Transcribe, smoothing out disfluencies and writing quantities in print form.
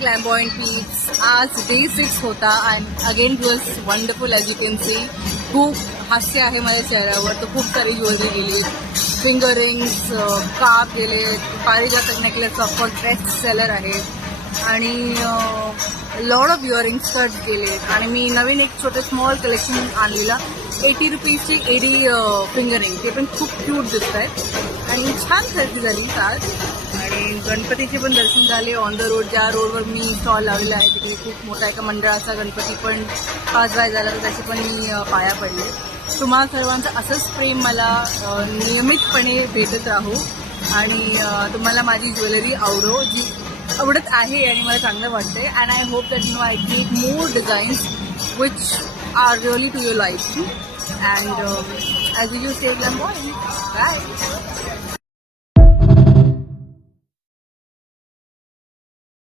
ग्लॅम्बॉइंट peeps. आज day 6 होता and again it was wonderful. As you can see खूप हास्य आहे माझ्या चेहऱ्यावर. तर खूप सारी ज्वेलरी गेली, फिंगर रिंग्स, काप गेले, पारिजातक नेकलेस ऑफकोर्स बेस्ट सेलर आहे आणि लॉट ऑफ इयरिंग्स कट गेले. आणि मी नवीन एक छोटे स्मॉल कलेक्शन आणलेला 80 रुपीजची एडी फिंगरिंग. ते पण खूप क्यूट दिसत आहेत आणि छान खरेदी झाली आज. आणि गणपतीचे पण दर्शन झाले ऑन द रोड. ज्या रोडवर मी स्टॉल लावलेला आहे तिकडे खूप मोठा एका मंडळाचा गणपती पण पास बाय झाला, तर त्याचे पण मी पाया पडले. तुम्हाला सर्वांचं असंच प्रेम मला नियमितपणे भेटत राहू आणि तुम्हाला माझी ज्वेलरी आवडत आहे आणि मला चांगलं वाटतंय. And I hope that I create more designs which are really to your life. And as you stay glamboyant. Bye.